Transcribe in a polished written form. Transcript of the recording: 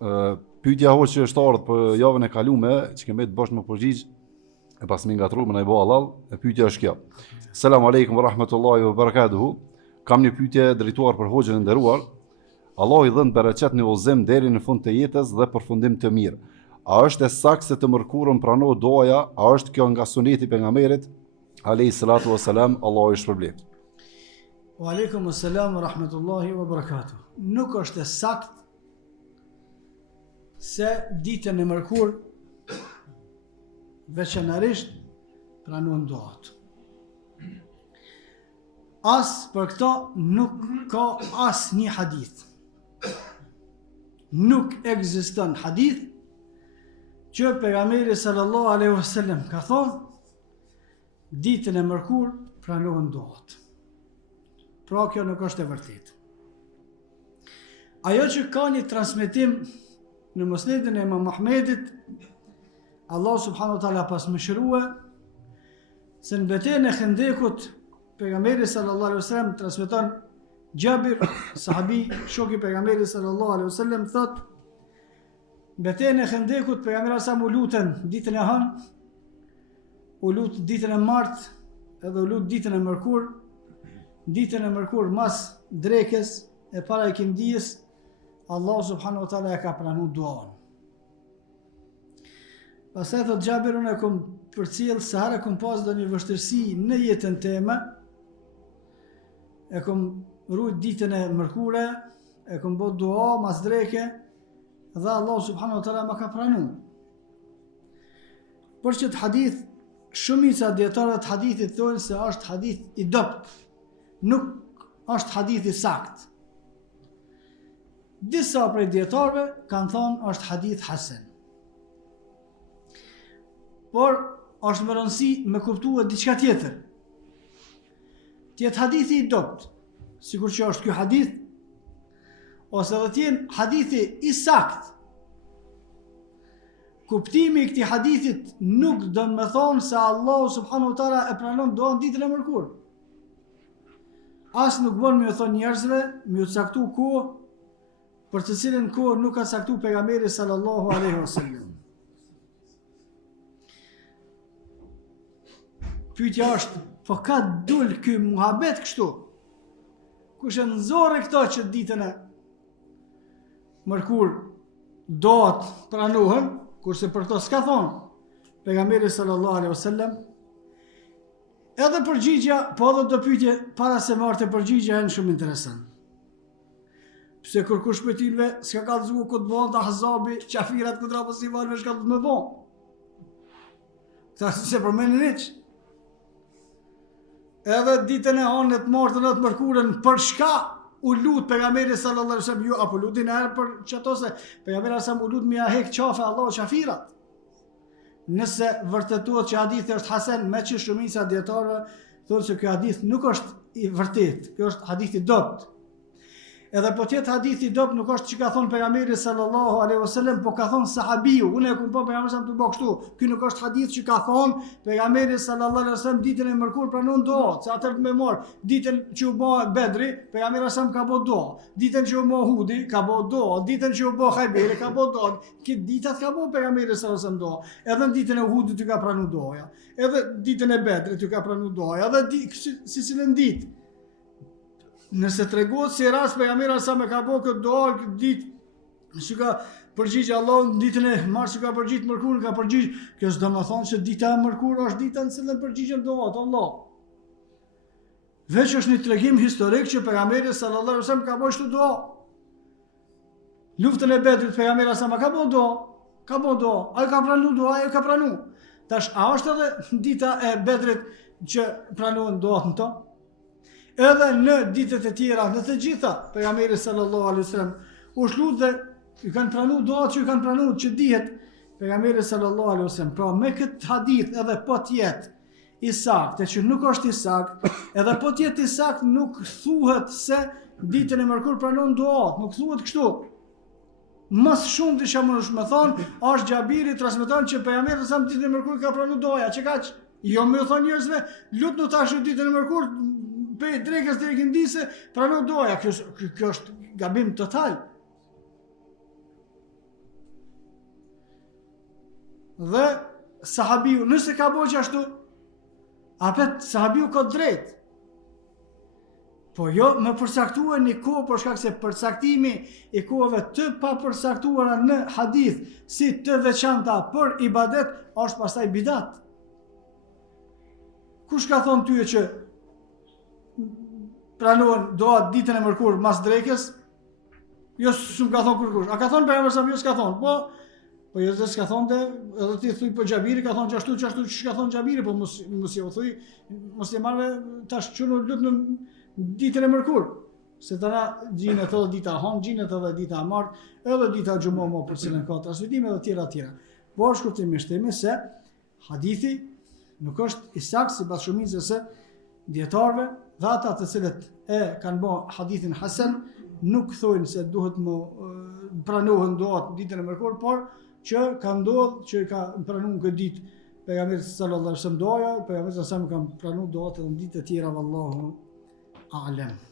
Pyetja që është ardhur për javën e kaluar, që kemi të bosh më përgjigj, e pas më ngatruar më nai bo halal, e pyetja është kjo. Selam aleikum wa rahmatullahi wa barakatuhu. Kam një pyetje drejtuar për hoxhën e nderuar. Allah i dhënë bereqet në udhëzim deri në fund të jetës dhe përfundim të mirë. A është e saktë se të mërkurën pranohet duaja? A është kjo nga suneti pejgamberit alayhi salatu wassalam? Allahu i shpërblet. Wa aleikum assalam wa rahmatullahi wa barakatuh. Nuk është e saktë se ditën e mërkur veçanërisht pranohen duat. As për këto nuk ka as një hadith. Nuk ekziston hadith që pejgamberi sallallahu alaihi wasallam ka thonë ditën e mërkur pranohen duat. Pra kjo nuk është e vërtetë. Ajo që ka një transmetim në Musnedin e Imam Ahmedit, Allah subhanahu wa taala pas mëshirua se në betejën e Khandekut pejgamberi sallallahu alaihi wasallam transmeton Jabir, sahabi, shoku i pejgamberit sallallahu alaihi wasallam thot: betejën e Khandekut pejgamberi sa u lutën ditën e hënë, u lut ditën e martë, edhe u lut ditën e mërkur. Ditën e mërkur mas drekës e para ikindijës, Allah subhanahu wa taala e ka pranuar duan. Pastaj thot Jabir, unë e kom përcjell se herë kom pas ndonjë vështirësi në jetën time, e kom rujt ditën e mërkure, e kom bë dua mas dreke, dhe Allah subhanahu wa taala ma ka pranuar. Por që të hadith, shumica dietarët hadithit thonë se është hadith i dopt, nuk është hadith i sakt. Disa prej dietarëve kanë thonë është hadith hasan. Por është më rëndësi me kuptuar diçka tjetër. Tjetë hadithi i dopt, sikur që është ky hadith, ose edhe tjenë hadithi i sakt. Kuptimi i këtij hadithit nuk do të më thonë se Allah subhanahu wa taala e pranon duan ditën e mërkur. As nuk bën me u thonë njerëzve, me u caktu kohë, për të cilën kohë nuk ka caktu pejgamberi sallallahu alaihi wasallam. Pyetja është, po ka dul ky muhabet kështu? Kush e nxorri këto që ditën e mërkur dohet pranohen, kurse për këto s'ka thonë pejgamberi sallallahu alaihi wasallam? Edhe përgjigja, po edhe do pyetje para se marrte përgjigja janë shumë interesant. Pse kur kush për tilve s'ka kallëzuar këtë bon të ahzabi, qafirat këtë rapës i valve shka të me bon. Këta se përmenin iq. Edhe ditën e hanët martën e të mërkurën, për shka u lut pejgamberi sallallahu alaihi wasallam, ju apo lutin e herë për çato se pejgamberi sallallahu u lut me ja hek qafe Allah qafirat. Nëse vërtetuat që hadithi është hasan, me që shumica dietarëve thonë se ky hadith nuk është i vërtet, kjo është hadith i dopt. Edhe po tjetë hadithi i dopt nuk është që ka thonë pejgamberi sallallahu alaihi wasallam, po ka thonë sahabiu. Unë e kam pa pejgamberin sa të bëj kështu. Ky nuk është hadith që ka thonë pejgamberi sallallahu alaihi wasallam ditën e mërkur pranon duan. Se atë më mor ditën që u bë Bedri, pejgamberi sa ka bë duan. Ditën që u bë Hudi ka bë duan. Ditën që u bë Khajberi ka bë duan. Këtë ditat ka bë pejgamberi sallallahu alaihi wasallam duan. Edhe ditën e Hudit ty ka pranuar duaja. Edhe ditën e Bedrit ty ka pranuar duaja. Edhe si cilën ditë. Nëse të regohet si rast pejgamberi sa me ka bo këtë doa, këtë ditë, që ka përgjigjë Allah në ditën e marë, që ka përgjigjë mërkurën, ka përgjigjë, kjo s'do më thonë që dita e mërkurë është dita në cilën përgjigjën doa të Allah. Veç është një tregim historik që pejgamberi sallallahu alaihi wasallam ka bo shtu doa. Luftën e Bedrit pejgamberi sa me ka bo doa, a ka pranu doa, a ka pranu. Tash, a është edhe dita e Bedrit që pranuën doa në to? Edhe në ditët e tjera, në të gjitha, pejgamberi sallallahu alaihi wasallam u shlut dhe i kanë pranuar duat që i kanë pranuar që dihet pejgamberi sallallahu alaihi wasallam. Pra me këtë hadith edhe po tjetë i saktë, që nuk është i saktë, edhe po tjetë i saktë nuk thuhet se ditën e mërkur pranon duat, nuk thuhet kështu. Mas shumë disha më është me thonë, është Gjabiri transmeton që pejgamberi sa ditën e mërkur ka pranuar doja, që kaq? Jo më thonë njerëzve, lutnu tash ditën e mërkur pe drekës deri këndise, pranon doja. Kjo është gabim total. dhe sahabiu nëse ka bo që ashtu, apet sahabiu ka drejt. Po jo me përsaktua një kohë për shkak se përsaktimi i kohëve të pa përsaktuara në hadith si të veçanta për ibadet është pastaj bidat. Kush ka thonë tyje që pranohen doat ditën e mërkur mas drekës? Jo s'm ka thonë kurkush. A ka thonë pejgamberi sa jo s'ka thonë. Po jo s'ka thonë edhe ti thuj po Xhabiri ka thonë ashtu ç'ka thonë Xhabiri, po mos u thuj, mos e marrë tash çunë lut në ditën e mërkur, se të na gjinë edhe dita hon, gjinë edhe dita mart, edhe dita xhumomo për cilën ka transmetime dhe tjera. Por shkurtimisht themi se hadithi nuk është i saktë sipas shumicës së dietarëve, dhe ata të cilët e kanë bë hadithin hasan nuk thojnë se duhet më pranohen doat ditën e mërkur, por që ka ndodhur që ka pranuar këtë ditë pejgamberi sallallahu alaihi wasallam doja, pejgamberi sallallahu alaihi wasallam ka pranuar doat edhe në ditë të tjera, vallahu a'lam.